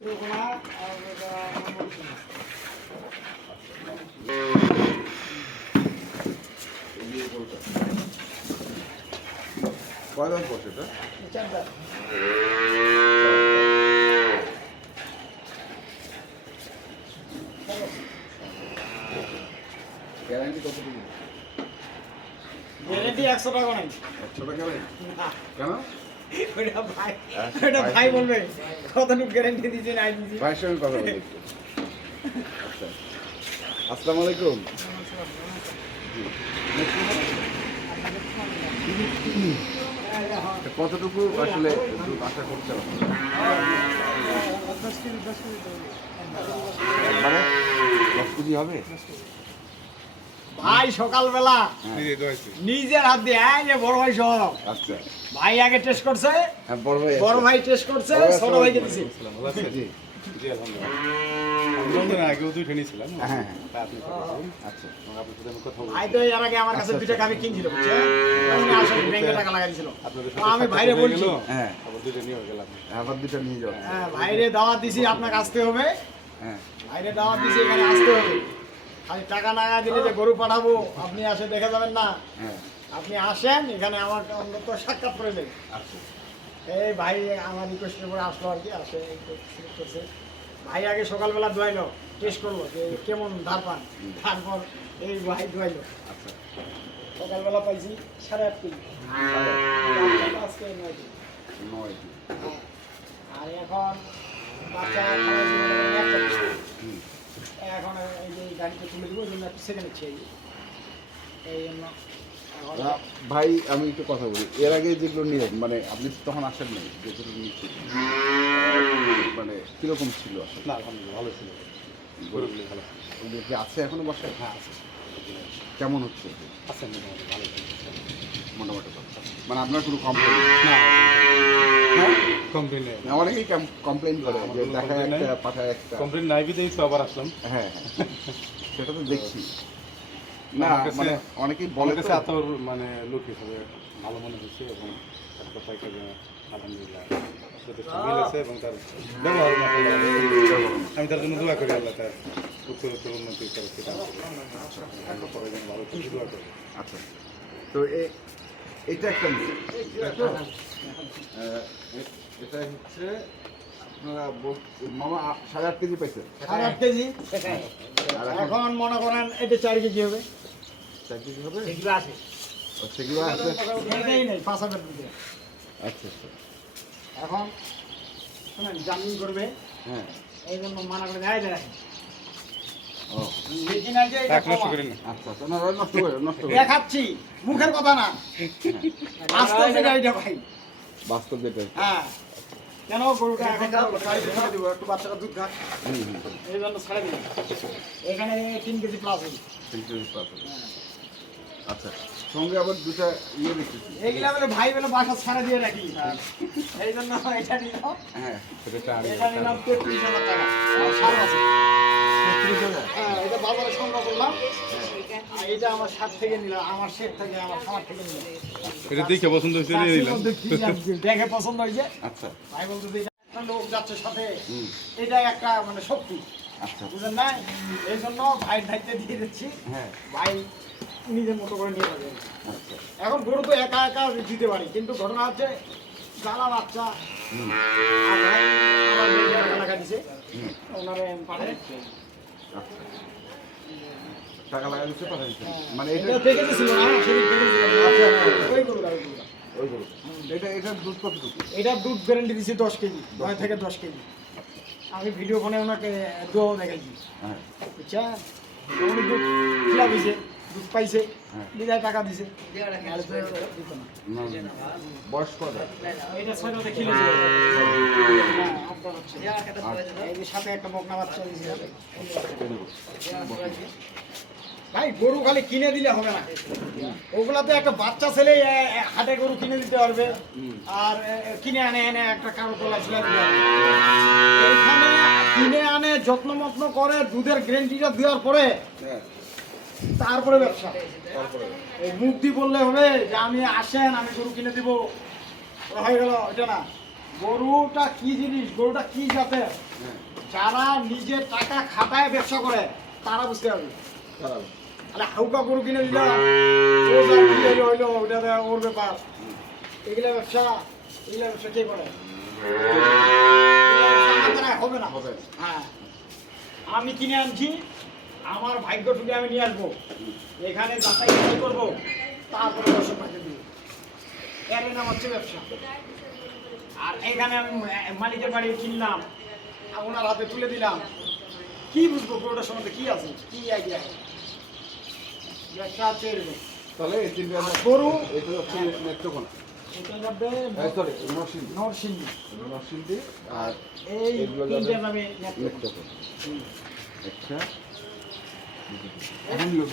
কয় দাম পড়ছে এটা? গ্যারান্টি কতটুকু? গ্যারান্টি 100 টাকা নাই। 100 টাকা নেই? কেন? ওটা ভাই বলবে কতটুকু গ্যারান্টি দিয়েছে না দিয়েছে। ভাইয়ের সঙ্গে কথা বলি একটু। আচ্ছা, আসসালামু আলাইকুম। কতটুকু আসলে দুধ আশা করতে হবে? একবারে 10 কেজি হবে? ভাই সকালবেলা নিজের হাত দিয়ে এই যে বড় ভাই সহ আচ্ছা, ভাই আগে টেস্ট করছে, হ্যাঁ বড় ভাই বড় ভাই টেস্ট করছে, ছোট ভাইকে দিছে। জি, জি আলহামদুলিল্লাহ। আগেও দুইটা নিয়েছিলাম। হ্যাঁ আপনি আচ্ছা, আপনার সাথে আমি কথা বলবো। ভাই তো এর আগে আমার কাছে 2 টাকা আমি কিনছিল, বুঝছেন? আমি আসলে ব্যাংকে টাকা লাগাই দিছিল। আমি ভাইরে বলছি, হ্যাঁ আবার দুইটা নিয়ে গেলাম। আবার দুটো নিয়ে যাও। হ্যাঁ ভাইরে দাওয়াত দিছি, আপনাকে আসতে হবে। হ্যাঁ ভাইরে দাওয়াত দিছি, এখানে আসতে হবে। খালি টাকা না দিলে যে গরু পাঠাবো আপনি আসে দেখে যাবেন না। হ্যাঁ আপনি আসেন এখানে আমার অন্তত সাক্ষাৎ করে দেন। আচ্ছা, এই ভাই আমার রিকোয়েস্টের পরে আসলো আর কি, আসে করছে। ভাই আগে সকালবেলা ধোয়াইলো, টেস্ট করলো যে কেমন ধার পান, তারপর এই ভাই ধোয়াইলো। আচ্ছা, সকালবেলা পাইছি 8.5 কেজি, আজকে 9 কেজি। 9 কেজি। হ্যাঁ। আর এখন বাচ্চা খাওয়াইছি মনে করেন 1 কেজি। হুম। এখন এই যে গাড়িতে তুলে দিব, ওই জন্য একটু সেকেন্ড হচ্ছে এই জন্য এখন ভাই আমি একটু কথা বলি, এর আগে যেগুলো নিলেন মানে আপনি তখন আসেন নাই, যেগুলো নিচ্ছেন মানে কিরকম ছিল আসলে? না আলহামদুলিল্লাহ ভালো ছিল। গরুগুলি ভালো ছিল। ওগুলো কি আছে এখনো বাসায়? হ্যাঁ আছে। কেমন হচ্ছে আছে মোটামুটি ভালো ছিল। মোটামুটি কথা? মানে আপনার কোনো কমপ্লেন? না হ্যাঁ, কমপ্লেন নেই। অনেকেই কমপ্লেন করে আমার যে কোনো দেখায় complaint একটা নাই। পাঠায় একটা। কমপ্লেন নাই বিদেই তো আবার আসলাম। হ্যাঁ হ্যাঁ, সেটা তো দেখছি। না আমার কাছে- মানে অনেকেই বলে বলে কাছে তো। এত মানে লোক হিসেবে ভালো মনে হচ্ছে এবং তার কথায় আলহামদুলিল্লাহ যথেষ্ট মিল আছে এবং তার ব্যবহার আমি তার জন্য দোয়া করি আল্লাহ তার উত্তর উন্নতি করে সেটা আমরা সবাই যেন ভালো থাকি দোয়া করি। আচ্ছা, তো এটা একটা নিয়ে এটা হচ্ছে আপনারা মামা 8.5 কেজি পাইছেন? 8.5 কেজি। আর এখন মনে করেন এটা 4 কেজি হবে। 4 কেজি হবে? এগুলো আছে, ও, সেগুলো আছে। এটাই নেই 5,000 টাকা। আচ্ছা আচ্ছা, এখন শুনেন জামিন করবে, হ্যাঁ, এই জন্য মানা করে দেয় রাখেন। ও দেখি না যে এটা এক নষ্ট কমা। করেন না। আচ্ছা আচ্ছা, না নষ্ট করে নষ্ট করে দেখাচ্ছি, মুখের কথা না, বাস্তব যেটা এটা ভাই। বাস্তব যেটা। হ্যাঁ, কেন গরুটা এখন গাড়িতে ছেড়ে দিব, একটু বাচ্চাটা দুধ খাক, হুম হুম, এই জন্য ছেড়ে দিলাম। এখানে 3 কেজি প্লাস হবে। 3 কেজি পাবে। আচ্ছা, সঙ্গে আবার দুটা ইয়ে দেখতেছি। এইগুলা বলে ভাই বলে বাসা ছাড়া দিয়ে রাখি, এই জন্য এটা নিলাম। হ্যাঁ, সেটা চার এটা নিলাম 33,000 টাকা। আর সার আছে। 33,000। হ্যাঁ, এটা বাজারে সংগ্রহ করলাম। আর এটা আমার সার থেকে নিলাম, আমার শেড থেকে, আমার খামার থেকে নিলাম। এটা দেখে পছন্দ হয়েছে নিয়ে নিলাম। দেখে পছন্দ হয়েছে, আচ্ছা, ভাই বলতে যে একটা লোক যাচ্ছে সাথে, হুম, এটা একটা মানে শক্তি, আচ্ছা, বুঝলেন না? এই জন্য ভাইয়ের দায়িত্বে দিয়ে দিচ্ছি, হ্যাঁ, ভাই নিজের মতো করে নিয়ে যাবে। আচ্ছা, এখন গরু তো একা একা দিতে পারি, কিন্তু ঘটনা হচ্ছে জ্বালা বাচ্চা হুম, আর ভাই আমার মেয়েকে টাকা লাগা দিছে, হুম, ওনারে পাঠাই। আচ্ছা। টাকা লাগা দিচ্ছে, পাঠা দিচ্ছে। মানে এটা এটা দেখে দিছিল না, সেদিন দেখে দিছিল। আচ্ছা, আচ্ছা। ওই গরুটা, ওই গরুটা। ওই গরু। এটার দুধ কতটুকু? এটা দুধ গ্যারান্টি দিছি 10 কেজি, 9 থেকে 10 কেজি। আমি ভিডিও ফোনে ওনাকে দোয়াও দেখাইছি, হ্যাঁ, বুঝছেন? উনি দুধ খিলা দিছে, দুধ পাইছে, হ্যাঁ। বিদায় টাকা দিছে। নাহলে তো দিত না। না, বয়স কত? এটা ছয়টাতে খিলেছে। হ্যাঁ, আপনার হচ্ছে। এই যে সাথে একটা বকনা বাচ্চা দিছে। ভাই গরু খালি কিনে দিলে হবে না, ওগুলাতে একটা বাচ্চা ছেলে হাটে গরু কিনে দিতে পারবে, আর কিনে আনে এনে একটা কারো তোলা ছিল এইখানে কিনে আনে যত্ন মত্ন করে দুধের গ্যারান্টিটা দেওয়ার পরে হ্যাঁ, তারপরে ব্যবসা। তারপরে এই মুখ দিয়ে বললে হবে যে আমি আসেন আমি গরু কিনে দিব, হয়ে গেল, এটা না। গরুটা কি জিনিস, গরুটা কি জাতের, হ্যাঁ যারা নিজের টাকা খাটায় ব্যবসা করে তারা বুঝতে পারবে। খারাপ তাহলে হাউকা গরু কিনে দিলাম, ও যা কি হইলো হইলো, ওটা তো ওর ব্যাপার। এগুলা ব্যবসা কে করে? এগুলা ব্যবসা আমার দ্বারা হবে না। হবে না। হ্যাঁ, আমি কিনে আনছি, আমার ভাগ্য টুকে আমি নিয়ে আসবো, এখানে যাচাই বাছাই করবো, তারপরে দর্শক ভাইকে দিব। এর নাম হচ্ছে ব্যবসা। আর এখানে আমি মালিকের বাড়ি কিনলাম, আর ওনার হাতে তুলে দিলাম, কি বুঝবো গরুটার সম্বন্ধে কি আছে, কি আইডিয়া? ব্যবসা হচ্ছে এরকম। তাহলে এই তিনটা আর গরু এটা হচ্ছে নেত্রকোনা এটা যাবে সরি নরসিংদী নরসিংদী, নরসিংদী আর এই এগুলো তিনটা যাবে যাবে নেত্রকোনা। নেত্রকোনা হুম। একটা দুটো, তিনটে। এখন লোক